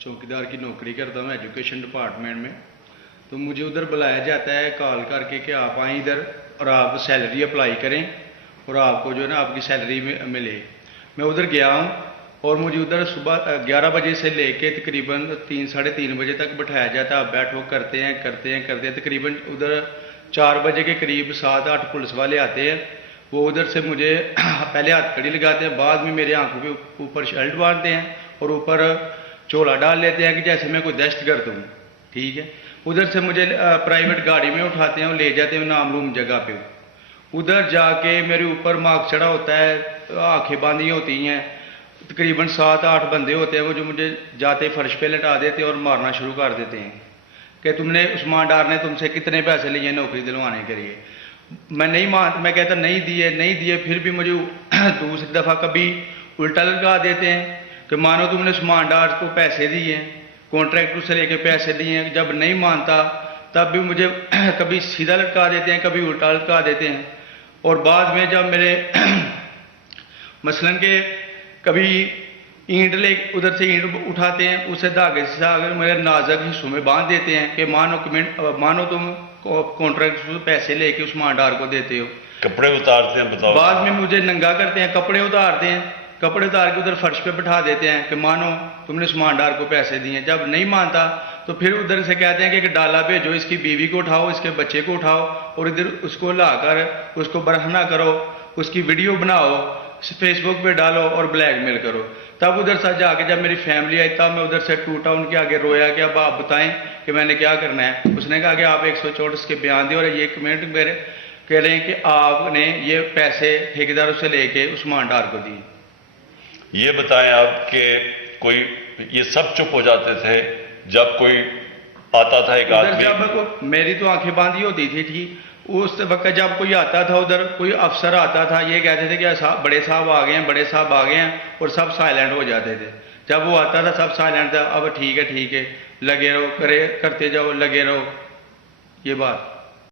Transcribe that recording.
चौकीदार की नौकरी करता हूँ एजुकेशन डिपार्टमेंट में। तो मुझे उधर बुलाया जाता है कॉल करके कि आप आएँ इधर और आप सैलरी अप्लाई करें और आपको जो है ना आपकी सैलरी मिले। मैं उधर गया हूँ और मुझे उधर सुबह 11 बजे से लेके तकरीबन 3 साढ़े 3 बजे तक बिठाया जाता है। आप बैठो, करते हैं तकरीबन उधर 4 बजे के करीब 7-8 पुलिस वाले आते हैं। वो उधर से मुझे पहले हथकड़ी लगाते हैं, बाद में मेरे आंखों के ऊपर शर्ट बांधते हैं और ऊपर चोला डाल लेते हैं कि जैसे मैं कोई दहशतगर्द हूँ। ठीक है, उधर से मुझे प्राइवेट गाड़ी में उठाते हैं और ले जाते हैं नामलूम जगह पे। उधर जाके मेरे ऊपर मार्क्स चढ़ा होता है, आंखें बांधी होती हैं, तकरीबन 7-8 बंदे होते हैं वो जो मुझे जाते फर्श पे लटा देते हैं और मारना शुरू कर देते हैं कि तुमने उस्मान डार ने तुमसे कितने पैसे लिए नौकरी दिलवाने के लिए। मैं कहता नहीं दिए, फिर भी मुझे दूसरी दफ़ा कभी उल्टा लगा देते हैं कि मानो तुमने उस्मान डार को पैसे दिए, कॉन्ट्रैक्टर से लेके पैसे दिए हैं। जब नहीं मानता तब भी मुझे कभी सीधा लटका देते हैं, कभी उल्टा लटका देते हैं। और बाद में जब मेरे मसलन के कभी ईंट ले उधर से ईंट उठाते हैं, उसे धागे से अगर मेरे नाजुक हिस्सों में बांध देते हैं कि मानो तुम कॉन्ट्रैक्टर से पैसे लेके उस्मान डार को देते हो। कपड़े उतारते हैं, बताओ। बाद में मुझे नंगा करते हैं, कपड़े उतारते हैं, कपड़े उतार के उधर फर्श पे बिठा देते हैं कि मानो तुमने उस्मान डार को पैसे दिए। जब नहीं मानता तो फिर उधर से कहते हैं कि डाला भेजो, इसकी बीवी को उठाओ, इसके बच्चे को उठाओ और इधर उसको लाकर उसको बरहना करो, उसकी वीडियो बनाओ, फेसबुक पे डालो और ब्लैकमेल करो। तब उधर से जाके जब मेरी फैमिली आई तब मैं उधर से टूटा, उनके आगे रोया कि अब आप बताएं कि मैंने क्या करना है। उसने कहा कि आप 164 के बयान दिए और ये कमेंट मेरे कह रहे हैं कि आपने ये पैसे ठेकेदारों से लेके उस्मान डार को दिए। ये बताएं आप कि कोई ये सब चुप हो जाते थे जब कोई आता था एक आदमी? जब मेरी तो आंखें बांधी होती थी, ठीक उस वक्त जब कोई आता था, उधर कोई अफसर आता था, ये कहते थे कि बड़े साहब आ गए हैं, बड़े साहब आ गए हैं, और सब साइलेंट हो जाते थे। जब वो आता था सब साइलेंट था, अब ठीक है लगे रहो, करते जाओ, लगे रहो, ये बात।